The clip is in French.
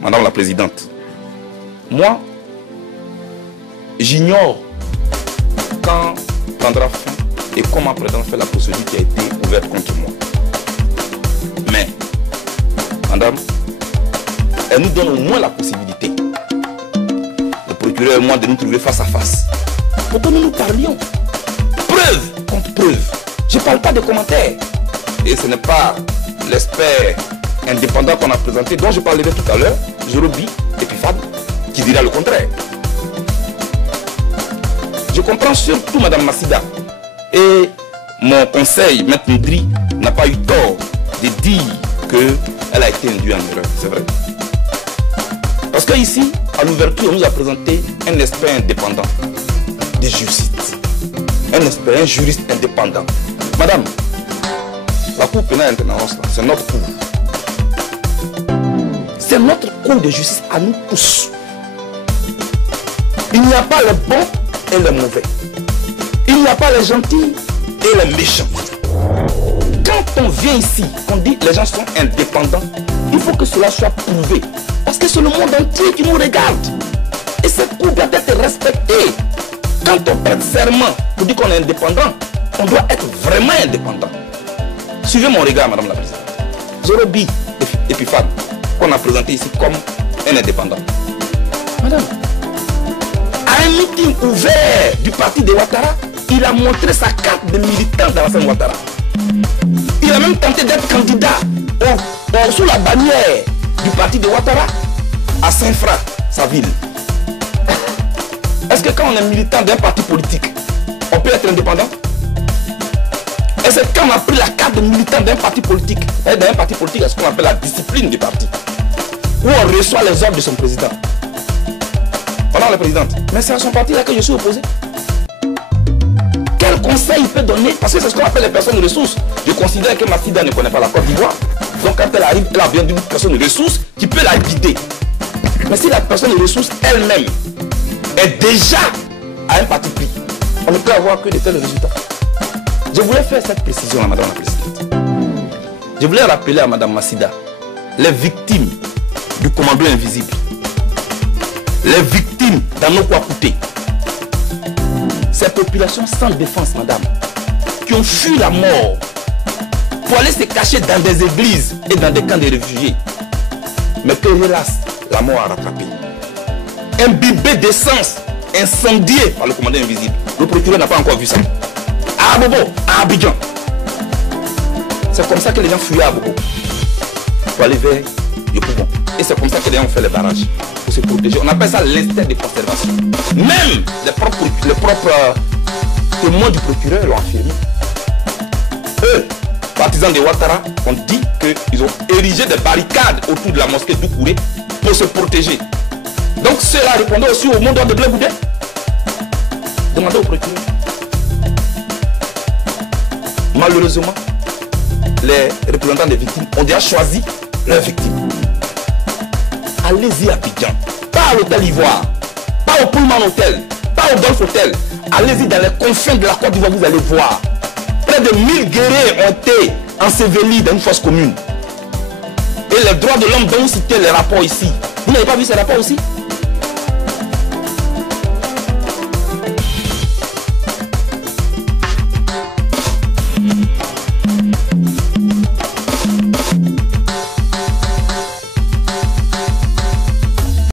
Madame la Présidente, moi, j'ignore quand prendra fin et comment prétendre faire la procédure qui a été ouverte contre moi. Mais, Madame, elle nous donne au moins la possibilité, le procureur et moi, de nous trouver face à face, pour que nous nous parlions. Preuve contre preuve. Je ne parle pas de commentaires. Et ce n'est pas l'expert indépendant qu'on a présenté, dont je parlerai tout à l'heure, Jorobi et puis Fab, qui dira le contraire. Je comprends surtout Mme Massida. Et mon conseil, Maître Ndri, n'a pas eu tort de dire qu'elle a été induite en erreur. C'est vrai. Parce qu'ici, à l'ouverture, on nous a présenté un expert indépendant de justice. Un juriste indépendant. Madame, la Cour pénale internationale, c'est notre cour. C'est notre cour de justice à nous tous. Il n'y a pas les bons et les mauvais. Il n'y a pas les gentils et les méchants. Quand on vient ici, on dit que les gens sont indépendants, il faut que cela soit prouvé. Parce que c'est le monde entier qui nous regarde. Et cette cour doit être respectée. Quand on prête serment pour dire qu'on est indépendant, on doit être vraiment indépendant. Suivez mon regard, Madame la Présidente. Jorobi et puis Fab, qu'on a présenté ici comme un indépendant. Madame, à un meeting ouvert du parti de Ouattara, il a montré sa carte de militant d'Alassane Ouattara. Il a même tenté d'être candidat sous la bannière du parti de Ouattara à Saint-Fra, sa ville. Est-ce que quand on est militant d'un parti politique, on peut être indépendant? Et c'est quand on a pris la carte de militant d'un parti politique, et d'un parti politique, c'est ce qu'on appelle la discipline du parti, où on reçoit les ordres de son président. Madame la Présidente, mais c'est à son parti là que je suis opposé. Quel conseil il peut donner? Parce que c'est ce qu'on appelle les personnes de ressources. Je considère que Massida ne connaît pas la Côte d'Ivoire. Donc quand elle arrive, elle a bien d'une personne de ressources qui peut la guider. Mais si la personne de ressources elle-même est déjà à un parti pris, on ne peut avoir que de tels résultats. Je voulais faire cette précision à Madame la Présidente. Je voulais rappeler à Madame Massida les victimes du commando invisible, les victimes d'Ano Kouakouté, ces populations sans défense, Madame, qui ont fui la mort pour aller se cacher dans des églises et dans des camps de réfugiés, mais que hélas, la mort a rattrapé. Imbibé d'essence, incendié par le commandant invisible. Le procureur n'a pas encore vu ça. À Abobo, à Abidjan. C'est comme ça que les gens fuyaient à Abobo pour aller vers Yopougon. Et c'est comme ça que les gens ont fait les barrages pour se protéger. On appelle ça l'instinct de conservation. Même les propres témoins du procureur l'ont affirmé. Eux, partisans de Ouattara, ont dit qu'ils ont érigé des barricades autour de la mosquée d'Oukouré pour se protéger. Donc cela répondait aussi au monde de Blé Goudé. Demandez au procureur. Malheureusement, les représentants des victimes ont déjà choisi leurs victimes. Allez-y à Abidjan, pas à l'hôtel Ivoire, pas au Pullman Hotel, pas au Golf Hotel. Allez-y dans les confins de la Côte d'Ivoire, vous allez voir. Près de 1000 guerriers ont été ensevelis dans une fosse commune. Et les droits de l'homme dont vous citez les rapports ici. Vous n'avez pas vu ces rapports aussi?